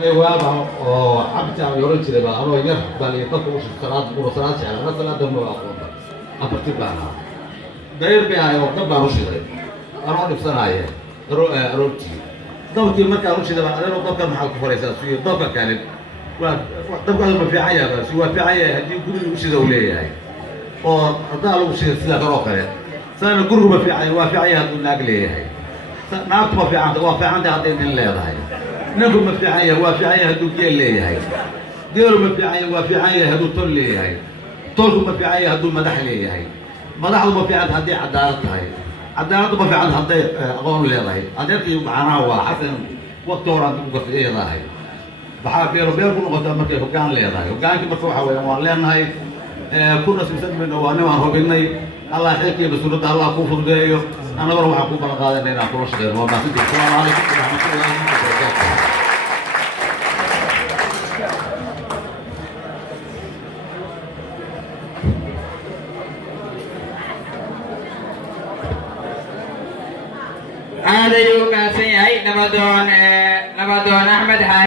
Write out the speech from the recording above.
waa oo cabta ay oran jiray baa anoo yar baan iyo dadku u shaqaad jecel mesela damo aqoonta afartii baan dayr bay ayo dad baan u shiday anoo dhibsanaaye rooti dawtii markaa u shiday baan adoo dadka maxaa ku faraysaa suuyo dadka kale waa dadka ma fiican yahay si waa fiican yahay hadii guriga u shiday u leeyahay oo hadaa lagu shiday sida garoo kale sana guriga ma fiican waa fiican yahay haduu naag leeyahay naagtu ma fiican waa fiican hadii nin leedahay نقول ما في عيا وفي عيا هدو جيل ليه هاي ديروا ما في عيا وفي عيا هدو طول ليه هاي طولكم ما في عيا هدو مدح ليه هاي مدح ما في عند هدي عدالة هاي عدالة ما في عند هدي أقول ليه هاي عدالتي معنا هو حسن وقت ورا تبقى في إيه هاي بحال بيرو كل وقت ما كيف كان ليه هاي وكان كي مفتوحة ويوم لين هاي كنا سمسد من وانا وهو بيني الله يحكي بسورة الله كفر جايو أنا بروح أقول بلقاء لنا كل شيء ما في السلام عليكم ورحمة الله وبركاته هذا يوم سيئي نبضون أحمد